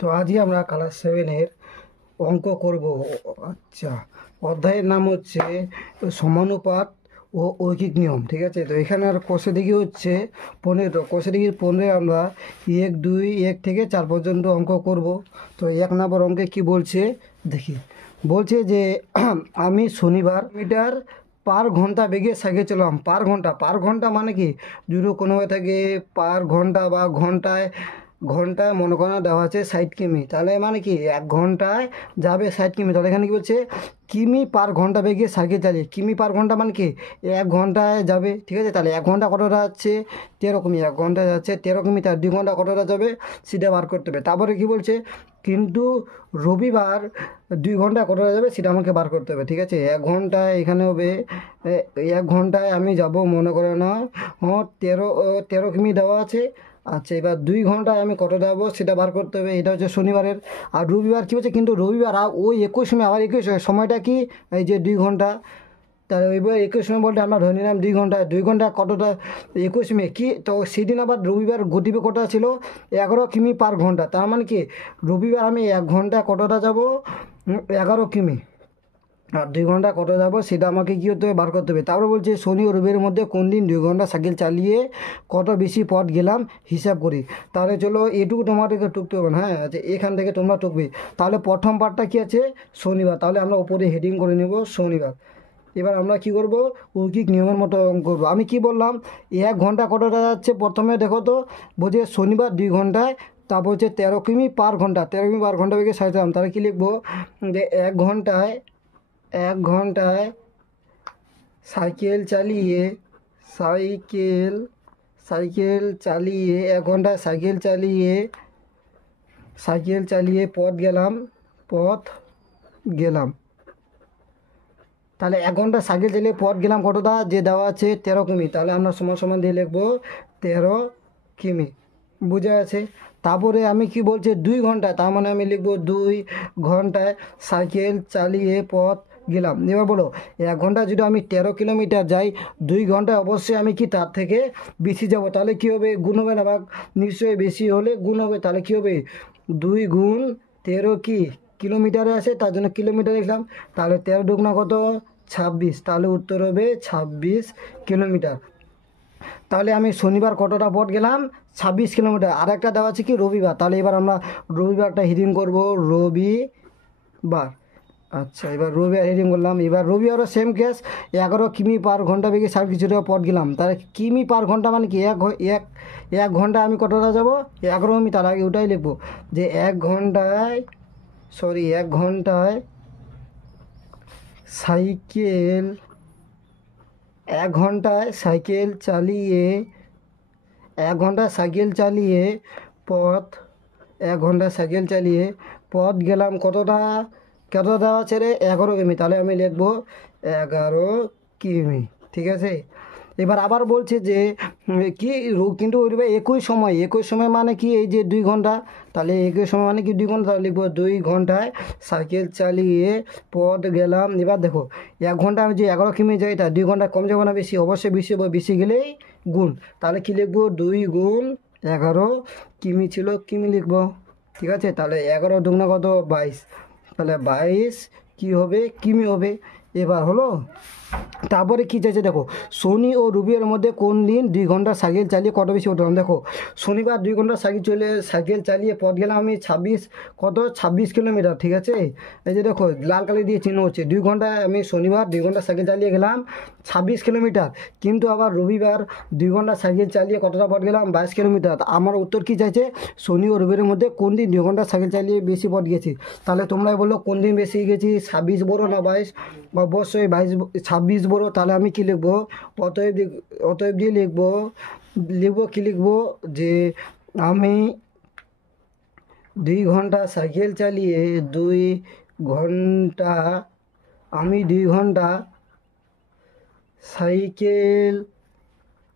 তো আজই আমরা ক্লাস 7-এর অঙ্ক করব। আচ্ছা, অধ্যায়ের নাম হচ্ছে সমানুপাত ও ঐকিক নিয়ম। ঠিক আছে, তো এখানে আর কোষে দিকে হচ্ছে 15, কোষে দিকে 15 আমরা 1, 2, 1 থেকে 4 পর্যন্ত অঙ্ক করব। তো 1 নম্বর অঙ্কে কি বলছে দেখি। বলছে যে আমি শনিবার মিটার পার ঘন্টা বেগে সাইকেল চালাম। পার ঘন্টা মানে কি, যদি কোনো হয়ে থাকে পার ঘন্টা বা ঘন্টায় মনে করা দেওয়া আছে 60 কিমি, তাহলে মানে কি 1 ঘন্টায় যাবে 60 কিমি। তাহলে এখানে কি বলছে কিমি পার ঘন্টা বেগে সাইকেল চালিয়ে, কিমি পার ঘন্টা মানে কি 1 ঘন্টায় যাবে। ঠিক আছে, তাহলে 1 ঘন্টা কতটা যাচ্ছে 13 কিমি, 1 ঘন্টা যাচ্ছে 13 কিমি, তার 2 ঘন্টা কতটা যাবে সেটা বার করতে হবে। তারপরে কি বলছে কিন্তু রবিবার 2 ঘন্টা কতটা যাবে সেটা আমাকে বার করতে হবে। ঠিক আছে, 1 ঘন্টায় এখানে হবে 1 ঘন্টায় আমি যাব মনে করে না 13 কিমি দেওয়া আছে। আচ্ছা, এবার 2 ঘন্টায় আমি কত যাবো সেটা বার করতে হবে। এটা হচ্ছে শনিবারের। আর রবিবার কী হচ্ছে, কিন্তু রবিবার ওই একই সময়, আবার একই সময়টা কি এই যে 2 ঘন্টা। তাহলে এবার 21 সময় বলতে আমরা ধরে নিলাম 2 ঘন্টা কতটা 21 মিনিট কি, তো সেদিন আবার রবিবার গতিবে কটা ছিল 11 কিমি পার ঘন্টা। তার মানে কি রবিবার আমি 1 ঘন্টা কতটা যাব 11 কিমি, আর 2 ঘন্টা কত যাবো সেটা আমাকে কী হতে হবে বার করতে হবে। তারপরে বলছে শনি ও রবির মধ্যে কোন দিন 2 ঘন্টা সাইকেল চালিয়ে কত বেশি পথ গেলাম হিসাব করি। তাহলে চলো এটুকু তোমাদেরকে টুকতে হবে না। হ্যাঁ, আচ্ছা, এখান থেকে তোমরা টুকবে। তাহলে প্রথম পার্টটা কী আছে শনিবার, তাহলে আমরা উপরে হেডিং করে নেব শনিবার। এবার আমরা কি করব ঐকিক নিয়মের মতো করব। আমি কি বললাম 1 ঘন্টা কতটা যাচ্ছে, প্রথমে দেখো তো বলছে শনিবার 2 ঘন্টায়, তারপর হচ্ছে 13 কিমি পার ঘন্টা, 13 কিমি পার ঘন্টা বেগে সাইতাম। তাহলে কী লিখবো যে 1 ঘন্টায় সাইকেল চালিয়ে 1 ঘন্টায় সাইকেল চালিয়ে পথ গেলাম। তাহলে 1 ঘন্টা সাইকেল চালিয়ে পথ গেলাম কতটা, যে দেওয়া আছে 13 কিমি। তাহলে আমরা সমান সমান দিয়ে লিখবো 13 কিমি। বুঝে আছে। তারপরে আমি কি বলছে 2 ঘন্টা, তার মানে আমি লিখবো 2 ঘন্টায় সাইকেল চালিয়ে পথ গেলাম। এবার বলো 1 ঘন্টা যদি আমি 13 কিলোমিটার যাই, 2 ঘন্টায় অবশ্যই আমি কি তার থেকে বেশি যাব। তাহলে কী হবে গুণ হবে না, বা নিশ্চয়ই বেশি হলে গুণ হবে। তাহলে কী হবে 2 গুণ 13 কি কিলোমিটারে আছে, তার জন্য কিলোমিটার লিখলাম। তাহলে 13 দুগুণা কত 26, তাহলে উত্তর হবে 26 কিলোমিটার। তাহলে আমি শনিবার কতটা পথ গেলাম 26 কিলোমিটার। আর একটা দেওয়া আছে কি রবিবার, তাহলে এবার আমরা রবিবারটা হেডিং করব রবিবার। আচ্ছা, এবার রবিবার হেডিং করলাম। এবার রবিবারও সেম কেস, 11 কিমি পার ঘন্টা বেগে 60 কিছুটা পথ গেলাম। তাহলে কিমি পার ঘন্টা মানে কি 1 ঘন্টায় আমি কতটা যাব 11 কিমি। তার আগে ওটাই লিখবো যে 1 ঘন্টায় সাইকেল 1 ঘন্টায় সাইকেল চালিয়ে 1 ঘন্টায় সাইকেল চালিয়ে পথ 1 ঘন্টায় সাইকেল চালিয়ে পথ গেলাম কতটা দেওয়া আছে রে 11 কিমি। তাহলে আমি লিখবো 11 কিমি। ঠিক আছে, এবার আবার বলছে যে কি কিন্তু ওইভাবে একই সময় মানে কি এই যে 2 ঘন্টা, তাহলে একই সময় মানে কি 2 ঘন্টা, তাহলে লিখবো 2 ঘন্টায় সাইকেল চালিয়ে পথ গেলাম। এবার দেখো 1 ঘন্টা আমি যে 11 কিমি যাই, তা 2 ঘন্টা কম যাবো না বেশি, অবশ্যই বেশি হবে, বেশি গেলেই গুণ। তাহলে কি লিখবো 2 গুণ 11 কিমি ছিল কিমি লিখবো। ঠিক আছে, তাহলে 11 দুগুণা কত 22, তাহলে 22 কি হবে কিমি হবে। এবার হলো তারপরে কী চাইছে দেখো শনি ও রবির মধ্যে কোন দিন 2 ঘন্টা সাইকেল চালিয়ে কত বেশি উঠলাম। দেখো শনিবার 2 ঘন্টা সাইকেল চালিয়ে পথ গেলাম আমি 26 কিলোমিটার। ঠিক আছে, এই যে দেখো লাল কালি দিয়ে চিহ্ন হচ্ছে। 2 ঘন্টায় আমি শনিবার 2 ঘন্টা সাইকেল চালিয়ে গেলাম 26 কিলোমিটার, কিন্তু আবার রবিবার 2 ঘন্টা সাইকেল চালিয়ে কতটা পথ গেলাম 22 কিলোমিটার। আমার উত্তর কী চাইছে শনি ও রবির মধ্যে কোন দিন 2 ঘন্টা সাইকেল চালিয়ে বেশি পথ গেছি। তাহলে তোমরাই বললো কোন দিন বেশি গেছি, 26 বড় না 22, অবশ্যই 26 বড়। তাহলে আমি কি লিখবো অতএব দিয়ে লিখবো কি লিখবো যে আমি 2 ঘন্টা সাইকেল চালিয়ে 2 ঘন্টা সাইকেল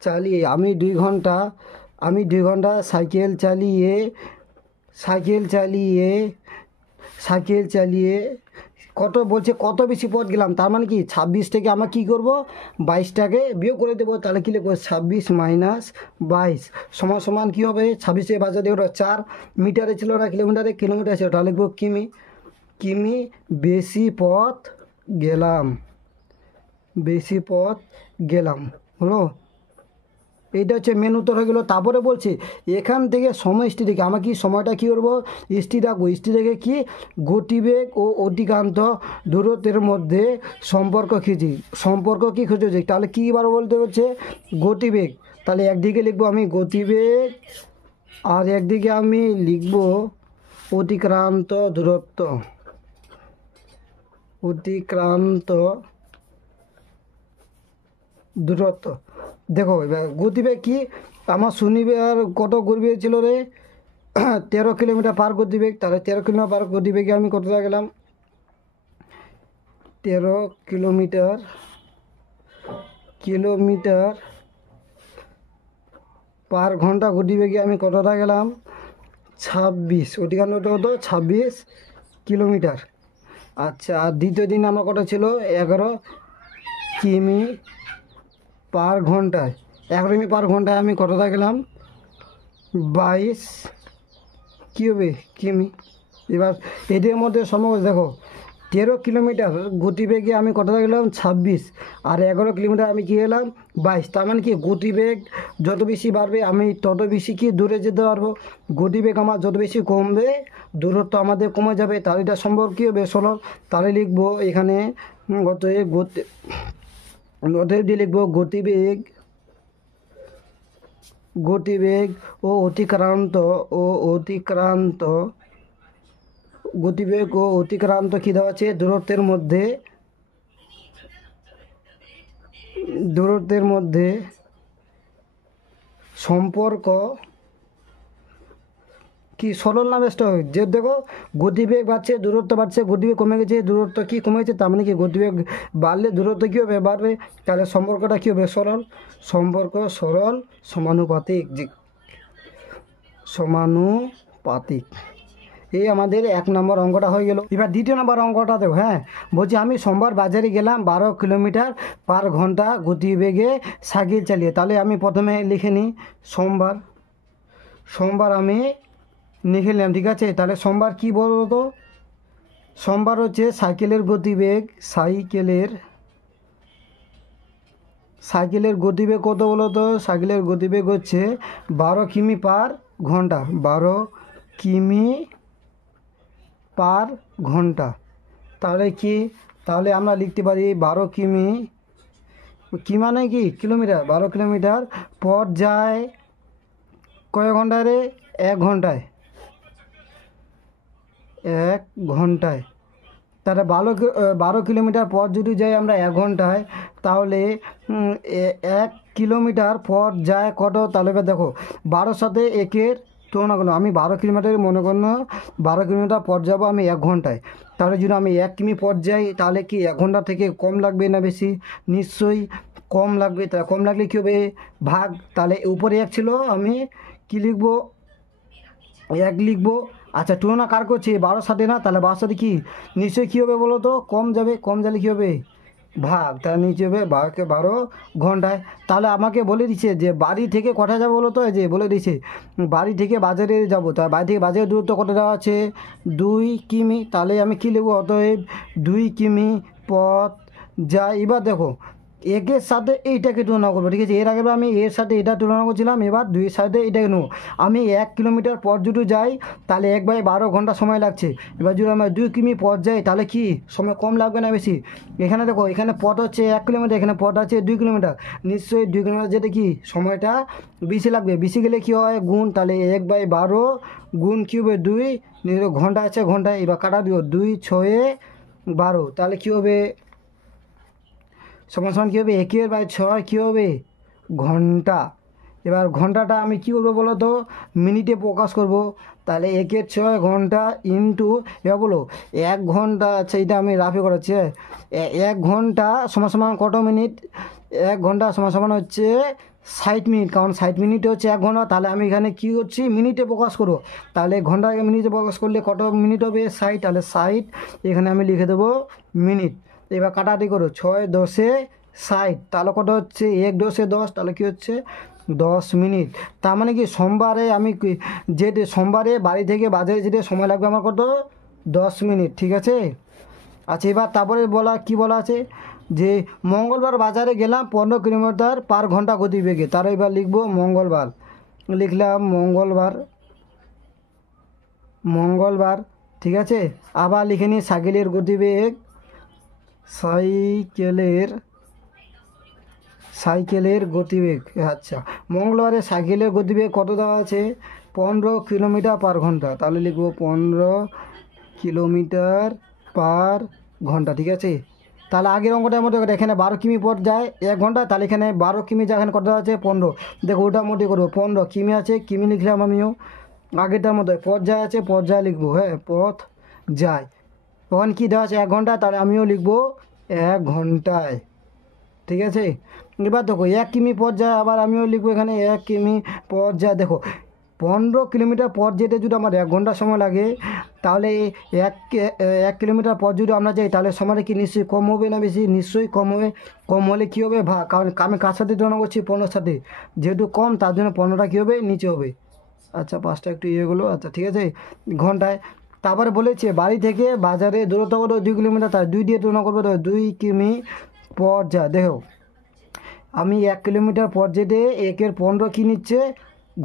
চালিয়ে আমি 2 ঘন্টা সাইকেল চালিয়ে কত বলছে, কত বেশি পথ গেলাম, তার মানে কি 26 থেকে আমরা কী করব, 22টাকে বিয়োগ করে দেবো। তাহলে কী লিখবো, 26 - 22 সমান সমান কী হবে, 26 থেকে 22 দিয়ে 4 মিটারে ছিল না কিলোমিটারে, কিলোমিটার ছিল, তাহলে লিখবো কিমি। কিমি বেশি পথ গেলাম, বেশি পথ গেলাম হলো। এইটা হচ্ছে মেন উত্তর হয়ে গেলো। তারপরে বলছে এখান থেকে সময় স্থির রেখে আমরা কি সময়টা কী করবো, স্থির রাখবো। স্থির রেখে কি গতিবেগ ও অতিক্রান্ত দূরত্বের মধ্যে সম্পর্ক খুঁজি। সম্পর্ক কি খুঁজেছি, তাহলে কী বার বলতে হচ্ছে গতিবেগ। তাহলে একদিকে লিখবো আমি গতিবেগ আর একদিকে আমি লিখবো অতিক্রান্ত দূরত্ব। অতিক্রান্ত দূরত্ব। দেখো এবার গতিবেগ কি, আমার শনিবার কত গতিবেগ ছিল রে, 13 কিলোমিটার পার গতিবেগ। তাহলে 13 কিলোমিটার পার গতিবেগে আমি কতটা গেলাম, 13 কিলোমিটার পার ঘন্টা গতিবেগে আমি কতটা গেলাম, 26। অতিক্রান্ত হতো 26 কিলোমিটার। আচ্ছা, আর দ্বিতীয় দিন আমার কত ছিল, 11 কিমি পার ঘন্টায়। 11 কিমি পার ঘন্টায় আমি কতটা গেলাম, 22 কী হবে কিমি। এবার এদের মধ্যে সময় দেখো, 13 কিলোমিটার গতিবেগে আমি কতটা গেলাম, 26, আর 11 কিলোমিটার আমি কী গেলাম, 22। তার মানে কি গতিবেগ যত বেশি বাড়বে আমি তত বেশি কি দূরে যেতে পারবো। গতিবেগ আমার যত বেশি কমবে দূরত্ব আমাদের কমে যাবে। তাহলে এটা সম্ভব কী হবে, সরল। তাহলে লিখবো এখানে অতএব দিয়ে লিখবো গতিবেগ ও অতিক্রান্ত কী দেওয়া আছে, দূরত্বের মধ্যে সম্পর্ক কি সরল না ব্যস্ত হয়। যে দেখো গতিবেগ বাড়ছে দূরত্ব বাড়ছে, গতিবেগ কমে গেছে দূরত্ব কি কমে গেছে, তার মানে কি গতিবেগ বাড়লে দূরত্ব কী হবে, বাড়বে। তাহলে সম্পর্কটা কী হবে, সরল। সম্পর্ক সরল সমানুপাতিক, সমানুপাতিক। এই আমাদের 1 নম্বর অঙ্কটা হয়ে গেল। এবার 2য় নম্বর অঙ্কটা দেখো। হ্যাঁ, বলছি আমি সোমবার বাজারে গেলাম 12 কিলোমিটার পার ঘন্টা গতিবেগে সাইকেল চালিয়ে। তাহলে আমি প্রথমে লিখে নিই সোমবার আমি লিখে নিলাম, ঠিক আছে। তাহলে সোমবার কী বলো তো, সোমবার হচ্ছে সাইকেলের গতিবেগ কত বলো তো, সাইকেলের গতিবেগ হচ্ছে 12 কিমি পার ঘন্টা, 12 কিমি পার ঘন্টা। তাহলে আমরা লিখতে পারি 12 কিমি, কি মানে কি কিলোমিটার, 12 কিলোমিটার পথ যায় কয় ঘন্টায় রে, 1 ঘন্টায়। 1 ঘন্টায়। তাহলে 12 কিলোমিটার পথ যদি যাই আমরা 1 ঘন্টায়, তাহলে 1 কিলোমিটার পথ যায় কত। তাহলে এবার দেখো 12 সাথে 1-এর তুলনা করো, আমি 12 কিলোমিটার মনে করো 12 কিলোমিটার পথ যাবো আমি 1 ঘন্টায়। তাহলে যদি আমি 1 কিমি পথ যাই তাহলে কি 1 ঘন্টা থেকে কম লাগবে না বেশি, নিশ্চয়ই কম লাগবে। তাহলে কম লাগলে কী হবে, ভাগ। তাহলে উপরে 1 ছিল, আমি কি লিখবো, 1 লিখবো। আচ্ছা, তুলনা কার করছে, 12 সাথে না, তাহলে 12 সাথে কি নিশ্চয়ই কী হবে বলো তো, কম যাবে। কম যালে কী হবে, ভাগ। তাহলে নিচে হবে 12 ঘন্টায়। তাহলে আমাকে বলে দিচ্ছে যে বাড়ি থেকে কোথায় যাবো বলো তো, এই যে বলে দিচ্ছে বাড়ি থেকে বাজারে যাবো। তাই বাড়ি থেকে বাজারের দূরত্ব কত দেওয়া আছে, 2 কিমি। তাহলে আমি কী লিখবো, অতএব 2 কিমি পথ যাই। এবার দেখো 1-এর সাথে এইটাকে তুলনা করবো, ঠিক আছে। এর আগে আমি এর সাথে এটা তুলনা করছিলাম, এবার 2-এর সাথে এটাকে নেবো। আমি 1 কিলোমিটার পথ যদি যাই তাহলে 1/12 ঘন্টা সময় লাগছে। এবার যদি আমরা 2 কিমি পথ যাই তাহলে কি সময় কম লাগবে না বেশি। এখানে দেখো, এখানে পথ হচ্ছে 1 কিলোমিটার, এখানে পথ আছে 2 কিলোমিটার, নিশ্চয়ই 2 কিলোমিটার যেতে কি সময়টা বেশি লাগবে। বেশি গেলে কী হয়, গুণ। তাহলে 1/12 গুণ কী হবে 2, ঘন্টা আছে ঘন্টায়, এবার কাটা দিও 2 × 6 = 12। তাহলে কী হবে, সমান কী হবে, 1/6 কী হবে, ঘন্টা। এবার ঘন্টাটা আমি কী করবো বলো তো, মিনিটে প্রকাশ করব। তাহলে 1/6 ঘন্টা ইন্টু, এবার বলো 1 ঘন্টা, আচ্ছা এটা আমি রাফে করাচ্ছি। 1 ঘন্টা সমান কত মিনিট, 1 ঘন্টা সমান হচ্ছে 60 মিনিট, কারণ 60 মিনিটে হচ্ছে 1 ঘন্টা। তাহলে আমি এখানে কী করছি, মিনিটে প্রকাশ করবো। তাহলে ঘন্টাকে মিনিটে প্রকাশ করলে কত মিনিট হবে, 60। তাহলে 60 এখানে আমি লিখে দেবো মিনিট। এবার কাটাকাটি করো, 6×10=60, তাহলে কত হচ্ছে 1×10=10, তাহলে কী হচ্ছে 10 মিনিট। তার মানে কি সোমবারে আমি যেতে সোমবারে বাড়ি থেকে বাজারে যেতে সময় লাগবে আমার কত, 10 মিনিট, ঠিক আছে। আচ্ছা, এবার তারপরে কি বলা আছে যে মঙ্গলবার বাজারে গেলাম 15 কিলোমিটার/ঘন্টা গতিবেগে। তার এবার লিখবো মঙ্গলবার, লিখলাম মঙ্গলবার, ঠিক আছে। আবার লিখে নিই সাইকেলের গতিবেগ, সাইকেলের গতিবেগ। আচ্ছা, মঙ্গলবারে সাইকেলের গতিবেগ কত দেওয়া আছে, 15 কিলোমিটার/ঘন্টা। তাহলে লিখবো 15 কিলোমিটার/ঘন্টা, ঠিক আছে। তাহলে আগের অঙ্কটার মধ্যে এখানে 12 কিমি পর যায় 1 ঘন্টা, তাহলে এখানে 12 কিমি যায়, এখানে কত আছে 15। দেখো ওটার মধ্যে করবো, 15 কিমি আছে, কিমি লিখলাম আমিও। আগেরটার মধ্যে পথ যায় আছে, পথ যায় লিখবো, হ্যাঁ পথ যায়। ওখানে কী দেওয়া আছে 1 ঘন্টা, তাহলে আমিও লিখবো 1 ঘন্টায়, ঠিক আছে। এবার দেখো 1 কিমি পথ যায়, আবার আমিও লিখবো এখানে 1 কিমি পথ যায়। দেখো 15 কিলোমিটার পথ যেতে যদি আমার 1 ঘন্টা সময় লাগে, তাহলে 1 কিলোমিটার পথ যদি আমরা যাই, তাহলে সময়টা কি নিশ্চয়ই কম হবে না বেশি, নিশ্চয়ই কম হবে। কম হলে কী হবে ভাগ, কারণ আমি কার সাথে তুলনা করছি, 15-র সাথে, যেহেতু কম তার জন্য 15টা কী হবে, নিচে হবে। আচ্ছা, 5টা একটু ইয়েগুলো, আচ্ছা ঠিক আছে, ঘন্টায়। তারপরে বলেছে বাড়ি থেকে বাজারে দূরত্ব কত, 2 কিলোমিটার, তাই 2 দিয়ে তুলনা করবো, তো 2 কিমি পথ যায়। দেখো আমি 1 কিলোমিটার পথ যেতে 1-এর 15 কী নিচ্ছে,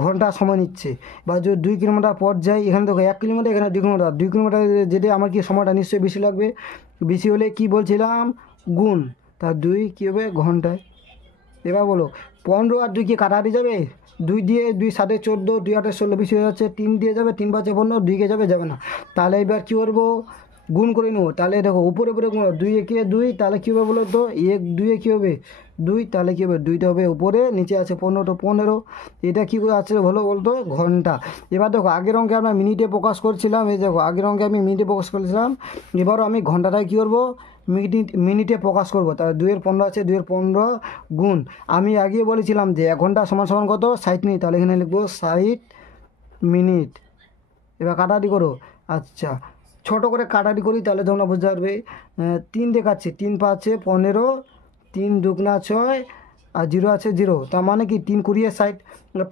ঘন্টা সময় নিচ্ছে। বা যদি 2 কিলোমিটার পথ যাই, এখানে দেখো 1 কিলোমিটার, এখানে 2 কিলোমিটার, 2 কিলোমিটার যেতে আমার কি সময়টা নিশ্চয়ই বেশি লাগবে। বেশি হলে কি বলছিলাম, গুণ, তার 2 কী হবে, ঘন্টায়। এবার বলো 15 আর 2 কি কাটাকাটি যাবে, 2 দিয়ে 2 7 14, 2 8 16, বেশি হয়ে যাচ্ছে, 3 দিয়ে যাবে, 3 5 15, 2 কে যাবে না। তাহলে এবার কী করবো, গুণ করে নেবো। তাহলে দেখো উপরে গুণ, 2 একে 2, তাহলে কী হবে বলো তো, 1 2 কী হবে 2, তাহলে কী হবে 2টা হবে উপরে, নিচে আছে 15, তো 15। এটা কী করে আছে হলো বলতো, ঘন্টা। এবার দেখো আগের অঙ্কে আমরা মিনিটে প্রকাশ করছিলাম, এই দেখো আগের অঙ্কে আমি মিনিটে প্রকাশ করেছিলাম, এবারও আমি ঘন্টাটায় কী করবো, মিনিটে প্রকাশ করবো। তাহলে 2-এর 15 আছে, 2-এর 15 গুণ, আমি আগে বলেছিলাম যে 1 ঘন্টা সমান সমান কত, 60 মিনিট, তাহলে এখানে লিখবো 60 মিনিট। এবার কাটাকাটি করো। আচ্ছা, ছোটো করে কাটাকাটি করি, তাহলে তোমরা বুঝতে পারবে। 3 দেখাচ্ছে, 3×5 = 15, 3×2 = 6, আর 0 আছে 0, তার মানে কি 3×20=60।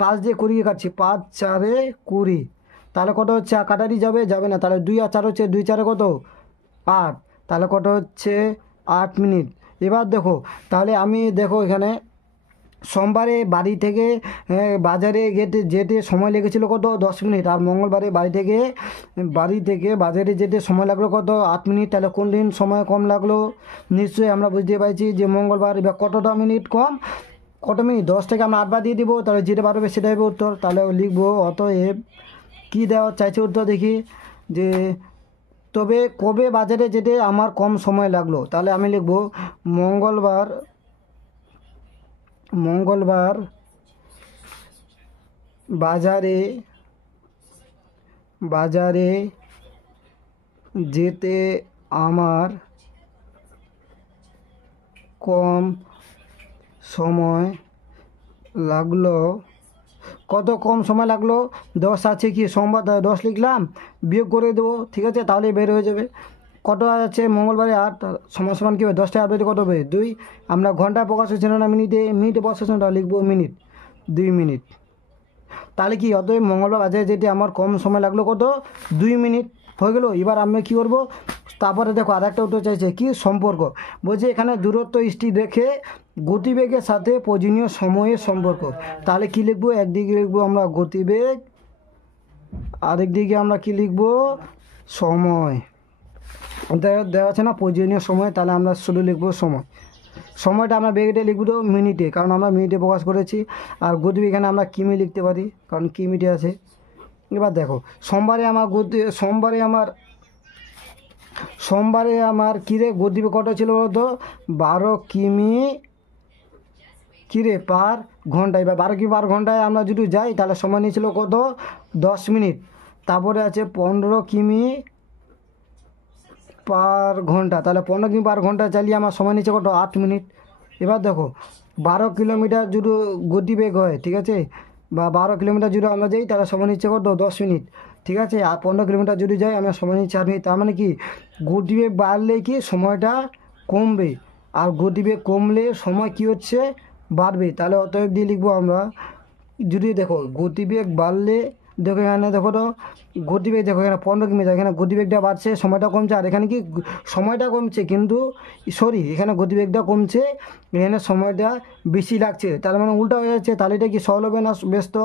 5 দিয়ে 20 কাটছি, 5×4 = 20, তাহলে কত হচ্ছে, কাটাকাটি যাবে না। তাহলে 2 আর 4 হচ্ছে, 2×4 কত, 8, তাহলে কত হচ্ছে 8 মিনিট। এবার দেখো তাহলে আমি দেখো এখানে সোমবারে বাড়ি থেকে বাজারে যেতে সময় লেগেছিল কত, 10 মিনিট। আর মঙ্গলবারে বাড়ি থেকে বাজারে যেতে সময় লাগলো কত, 8 মিনিট। তাহলে কোন দিন সময় কম লাগলো, নিশ্চয়ই আমরা বুঝতে পারছি যে মঙ্গলবার। এবার কতটা মিনিট কম, কত মিনিট, 10 থেকে আমরা 8 বার দিয়ে দিব, তাহলে যেটা পারবে সেটাই হবে উত্তর। তাহলে লিখবো অতএব কী দেওয়া চাইছে উত্তর, দেখি যে তবে কবে বাজারে যেতে আমার কম সময় লাগলো। তাহলে আমি লিখবো মঙ্গলবার বাজারে যেতে আমার কম সময় লাগলো। কত কম সময় লাগলো, 10 আছে কি, সোমবার 10 লিখলাম, বিয়োগ করে দেবো, ঠিক আছে, তাহলে বের হয়ে যাবে। কত আছে মঙ্গলবারে 8, সমান কী হবে, 10 থেকে 8 বের কত হবে 2। আমরা ঘন্টায় প্রকাশ হচ্ছিল না, মিনিটে প্রকাশ হচ্ছে না, লিখবো মিনিট, 2 মিনিট। তাহলে কি অতএব মঙ্গলবার বাজারে যেতে আমার কম সময় লাগলো কত, 2 মিনিট হয়ে গেলো। এবার আমি কী করবো, তারপরে দেখো আর একটা উত্তর চাইছে কি, সম্পর্ক। বলছে এখানে দূরত্ব স্থির রেখে গতিবেগের সাথে প্রয়োজনীয় সময়ের সম্পর্ক। তাহলে কি লিখবো, একদিকে লিখবো আমরা গতিবেগ, আরেকদিকে আমরা কি লিখবো, সময়। দেওয়া আছে না প্রয়োজনীয় সময়, তাহলে আমরা শুধু লিখবো সময়। সময়টা আমরা বেগেটে লিখবো মিনিটে, কারণ আমরা মিনিটে প্রকাশ করেছি। আর গতিবেগ এখানে আমরা কিমি লিখতে পারি, কারণ কিমিটে আছে। এবার দেখো সোমবারে আমার কিরে গতিবেগ কত ছিল বলতো, 12 কিমি কিরে পার ঘন্টা। এবার 12 কিমি পার ঘন্টায় আমরা যদি যাই, তাহলে সময় নিয়েছিল কত, 10 মিনিট। তারপরে আছে 15 কিমি পার ঘন্টা, তাহলে 15 কিমি পার ঘন্টা চালিয়ে আমার সময় নিচ্ছে কত, 8 মিনিট। এবার দেখো 12 কিলোমিটার যদি গতিবেগ হয়, ঠিক আছে, বা 12 কিলোমিটার যদি আমরা যাই তাহলে সময় নিচ্ছে কত 10 মিনিট, ঠিক আছে। আর 15 কিলোমিটার যদি যাই আমরা সময় নিচ্ছি 8 মিনিট। তার মানে কি গতিবেগ বাড়লে কি সময়টা কমবে, আর গতিবেগ কমলে সময় কি হচ্ছে বাড়বে। তাহলে অতএব দিয়ে লিখবো আমরা, যদি দেখো গতিবেগ বাড়লে, দেখো এখানে দেখো তো গতিবেগ, দেখো এখানে 15 কিলোমিটার, এখানে গতিবেগটা বাড়ছে সময়টা কমছে, আর এখানে কি সময়টা কমছে কিন্তু সরি এখানে গতিবেগটা কমছে, এখানে সময়টা বেশি লাগছে, তার মানে উল্টা হয়ে যাচ্ছে। তাহলে এটা কি সরল হবে না ব্যস্ত?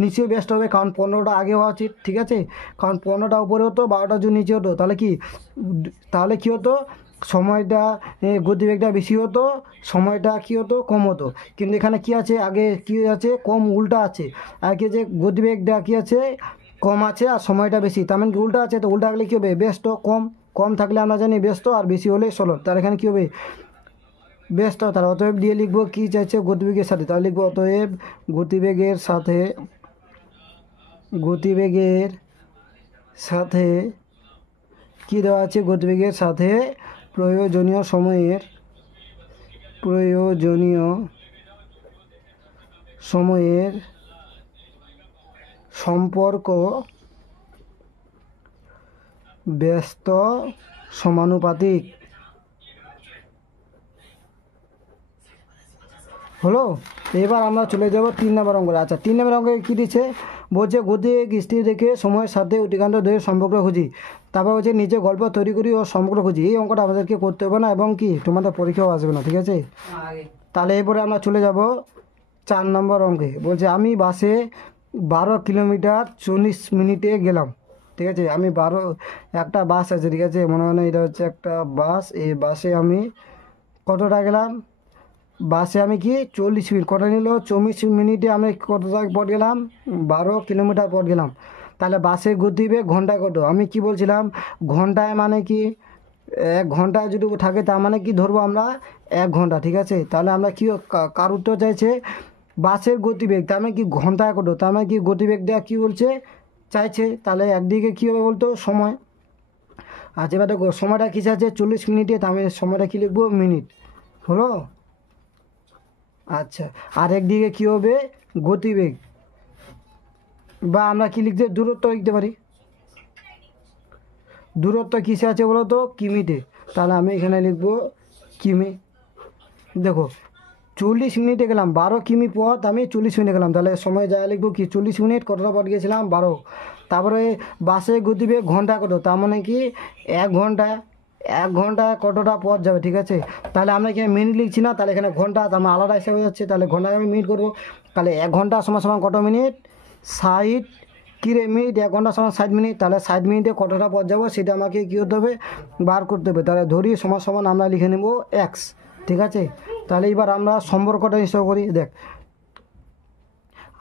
নিচেও ব্যস্ত হবে, কারণ 15টা আগে হওয়া উচিত, ঠিক আছে, কারণ 15টা উপরে হতো 12টা যদি নিচে হতো তাহলে কি, তাহলে কি হতো সময়টা গতিবেগটা বেশি হতো, সময়টা কি হতো কম হতো। কিন্তু এখানে কি আছে, আগে কি আছে কম, উল্টা আছে, আগে যে গতিবেগটা কি আছে কম আছে আর সময়টা বেশি, তার মানে কি উল্টা আছে। তো উল্টা থাকলে কী হবে ব্যস্ত, কম, কম থাকলে আমরা জানি ব্যস্ত, আর বেশি হলে সরল। তার এখানে কী হবে ব্যস্ত। তার অতএব দিয়ে লিখবো কী চাইছে গতিবেগের সাথে, তাহলে লিখবো অতএব গতিবেগের সাথে, গতিবেগের সাথে কী দেওয়া আছে, গতিবেগের সাথে প্রয়োজনীয় সময়ের সম্পর্ক ব্যস্ত সমানুপাতিক। হলো, এবার আমরা চলে যাব 3 নম্বর অঙ্কে। আচ্ছা 3 নম্বর অঙ্কে কী দিচ্ছে, বলছে গতিবেগ স্থির রেখে সময়ের সাথে অতিক্রান্ত দৈর্ঘ্যের সম্পর্ক খুঁজি। তারপর হচ্ছে নিজে গল্প তৈরি করি ও সম্পর্ক খুঁজি। এই অঙ্কটা আমাদেরকে করতে হবে না এবং কি তোমাদের পরীক্ষাও আসবে না, ঠিক আছে। তাহলে এরপরে আমরা চলে যাব 4 নম্বর অঙ্কে। বলছে আমি বাসে 12 কিলোমিটার 40 মিনিটে গেলাম, ঠিক আছে। আমি একটা বাস আছে, ঠিক আছে, মনে হয় না এটা হচ্ছে একটা বাস। এই বাসে আমি কতটা গেলাম, বাসে আমি কি 40 মিনিট, কটা নিল 24 মিনিটে আমি কতটা পথ গেলাম, 12 কিলোমিটার পথ গেলাম। তাহলে বাসের গতিবেগ ঘন্টায় কত, আমি কি বলছিলাম ঘন্টায় মানে কি 1 ঘন্টায় যদি থাকে তার মানে কি ধরবো আমরা 1 ঘন্টা, ঠিক আছে। তাহলে আমরা কি কার উত্তর চাইছে বাসের গতিবেগ, তার মানে কি ঘন্টায় কত, তার মানে কি গতিবেগটা কী বলছে চাইছে। তাহলে একদিকে কী হবে বলতো সময়, আচ্ছা এবার দেখো সময়টা কী চাইছে 40 মিনিটে, তার মানে সময়টা কী লিখবো মিনিট, হলো। আচ্ছা আর একদিকে কী হবে গতিবেগ, বা আমরা কী লিখতে দূরত্ব লিখতে পারি, দূরত্ব কিসে আছে বলো তো কিমিতে, তাহলে আমি এখানে লিখব কিমি। দেখো 40 মিনিটে গেলাম, 12 কিমি পথ আমি 40 মিনিটে গেলাম, তাহলে সময় যা লিখবো কি 40 মিনিট, কতটা পথ গিয়েছিলাম 12। তারপরে বাসে গতিবেগ ঘন্টা কত, তার মানে কি 1 ঘন্টায়, 1 ঘন্টায় কতটা পথ যাবে, ঠিক আছে। তাহলে আমরা এখানে মিনিট লিখছি না, তাহলে এখানে ঘন্টা, আমার আলাদা হিসাবে যাচ্ছে, তাহলে ঘন্টায় আমি মিনিট করবো। তাহলে 1 ঘন্টা সমান সমান কত মিনিট 60, কিরে মিনিট 1 ঘন্টা সমান 60 মিনিট, তাহলে 60 মিনিটে কতটা পথ যাবো সেটা আমাকে কী করতে হবে বার করতে হবে। তাহলে ধরি সমান সমান আমরা লিখে নেব এক্স, ঠিক আছে। তাহলে এবার আমরা সম্পর্কটা হিসাব করি। দেখ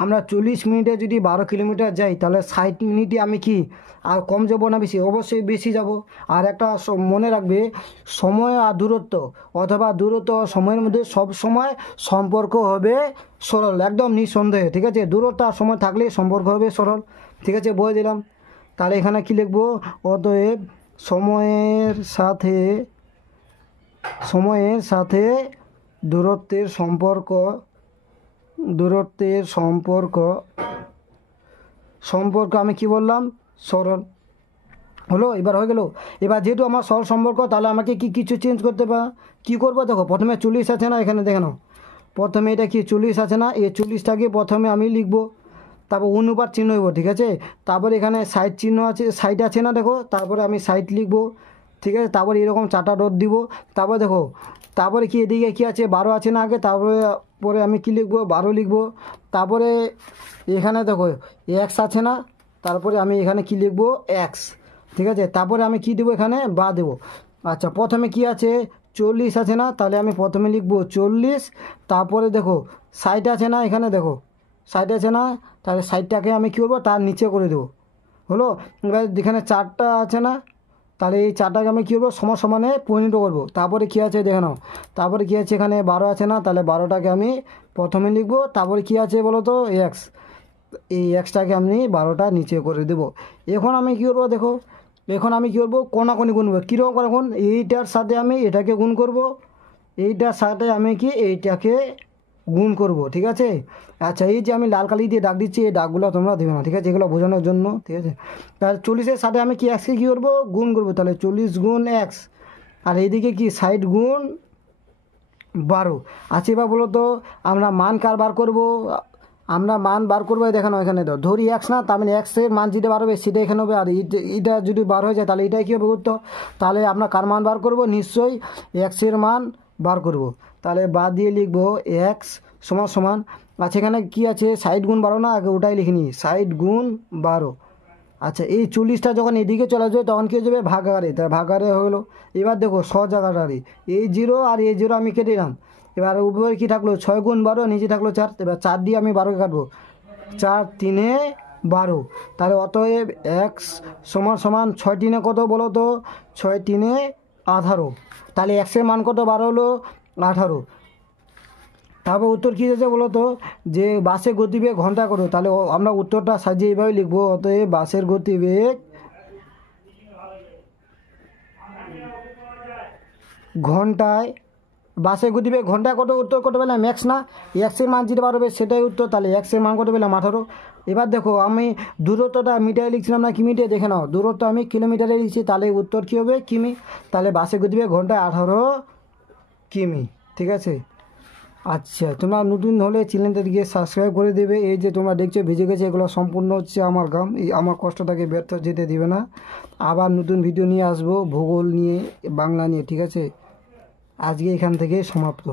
আমরা 40 মিনিটে যদি 12 কিলোমিটার যাই তাহলে 60 মিনিটে আমি কি আর কম যাবো না বেশি, অবশ্যই বেশি যাব। আর একটা মনে রাখবে সময় আর দূরত্ব অথবা দূরত্ব সময়ের মধ্যে সব সময় সম্পর্ক হবে সরল, একদম নিঃসন্দেহে, ঠিক আছে। দূরত্ব আর সময় থাকলে সম্পর্ক হবে সরল, ঠিক আছে, বলে দিলাম। তাহলে এখানে কি লিখবো, অতএব সময়ের সাথে দূরত্বের সম্পর্ক আমি কি বললাম সরল, হলো। এবার হয়ে গেল। এবার যেহেতু আমার সরল সম্পর্ক তাহলে আমাকে কি কিছু চেঞ্জ করতে কী করবো, দেখো প্রথমে 40 আছে না, এখানে দেখে নাও প্রথমে এটা কি 40 আছে না, এই 40টাকে প্রথমে আমি লিখবো, তারপর অনুপাত চিহ্ন হইব, ঠিক আছে। তারপর এখানে সাইড চিহ্ন আছে, সাইড আছে না দেখো, তারপরে আমি সাইড লিখবো, ঠিক আছে। তারপরে এরকম 4টা ডট দিব, তারপরে দেখো তারপরে কি এদিকে কি আছে 12 আছে না আগে, তারপরে আমি কি লিখবো 12 লিখবো। তারপরে এখানে দেখো এক্স আছে না, তারপরে আমি এখানে কি লিখবো এক্স, ঠিক আছে। তারপরে আমি কি দেবো এখানে বা দেবো। আচ্ছা প্রথমে কি আছে 40 আছে না, তাহলে আমি প্রথমে লিখবো 40, তারপরে দেখো সাইড আছে না, এখানে দেখো সাইড আছে না, তাহলে সাইডটাকে আমি কী করবো তার নিচে করে দেবো, হলো। এবার এখানে 4টা আছে না, তাহলে এই 4টাকে আমি কী করবো সমানে পরিণত করবো। তারপরে কী আছে দেখে নাও, তারপরে কী আছে এখানে 12 আছে না, তাহলে 12টাকে আমি প্রথমে লিখবো, তারপরে কী আছে বলো তো এক্স, এই এক্সটাকে আমি 12টা নিচে করে দেবো। এখন আমি কী করবো দেখো, এখন আমি কী করবো কোনাকুনি গুনবো, কীরকম এখন এইটার সাথে আমি এটাকে গুণ করব, এইটার সাথে আমি কি এইটাকে গুণ করব, ঠিক আছে। আচ্ছা, এই যে আমি লাল কালি দিয়ে দাগ দিচ্ছি, এই দাগগুলো তোমরা দেবে না, ঠিক আছে, এগুলো বোঝানোর জন্য, ঠিক আছে। তাহলে 40-এর সাথে আমি কি এক্সকে কী করবো, গুণ করবো, তাহলে 40 গুণ এক্স, আর এইদিকে কি 60 গুণ 12। আচ্ছা, এবার বলো তো আমরা মান কার বার করবো, আমরা মান বার করবো, দেখানো এখানে তো ধরি এক্স না, তার মানে এক্সের মান যেটা বার হবে সেটা এখানে হবে, আর এটা যদি বার হয়ে যায় তাহলে এটাই কী হবে উত্তর। তাহলে আমরা কার মান বার করব, নিশ্চয়ই এক্সের মান বার করব। তাহলে বাদ দিয়ে লিখবো এক্স সমান সমান, আচ্ছা এখানে কী আছে 60 গুণ 12 না, আগে ওটাই লিখিনি, 60 গুণ 12। আচ্ছা, এই 40টা যখন এদিকে চলে যাবে তখন কী হয়ে যাবে, ভাগাকারে, তাই ভাগাকারে হলো। এবার দেখো জায়গাটারে এই 0 আর এই 0 আমি কেটে দিলাম। এবার উপরে কী থাকলো 6 গুণ 12, নিচে থাকলো 4, এবার 4 দিয়ে আমি 12কে কাটবো, 4 3 12। তাহলে অতএব এক্স সমান সমান 6 3 কত বলো তো, 6 3 18। তাহলে এক্সের মান কত বার হলো, 18। তারপর উত্তর কী হয়েছে বলো তো, যে বাসের গতিবেগ ঘন্টা কত, তাহলে আমরা উত্তরটা সাজিয়ে এইভাবে লিখবো, অতএব বাসের গতিবেগ ঘন্টায়, বাসের গতিবেগ ঘন্টায় কত, উত্তর কত পেলাম এক্স না, এক্সের মান যেটা বার হবে সেটাই উত্তর, তাহলে এক্সের মান কত পেলাম 18। এবার দেখো আমি দূরত্বটা মিটারে লিখছিলাম না কিমিতে, দেখে নাও দূরত্ব আমি কিলোমিটারে লিখছি, তাহলে উত্তর কী হবে কিমি, তাহলে বাসের গতিবেগ ঘন্টায় 18 কিমি, ঠিক আছে। আচ্ছা, তোমরা নতুন হলে চ্যানেলটা দিকে সাবস্ক্রাইব করে দেবে। এই যে তোমরা দেখছো ভিজে গেছে, এগুলো সম্পূর্ণ হচ্ছে আমার কাম, এই আমার কষ্টটাকে ব্যর্থ যেতে দিবে না। আবার নতুন ভিডিও নিয়ে আসবো, ভূগোল নিয়ে, বাংলা নিয়ে, ঠিক আছে। আজকে এখান থেকে সমাপ্ত।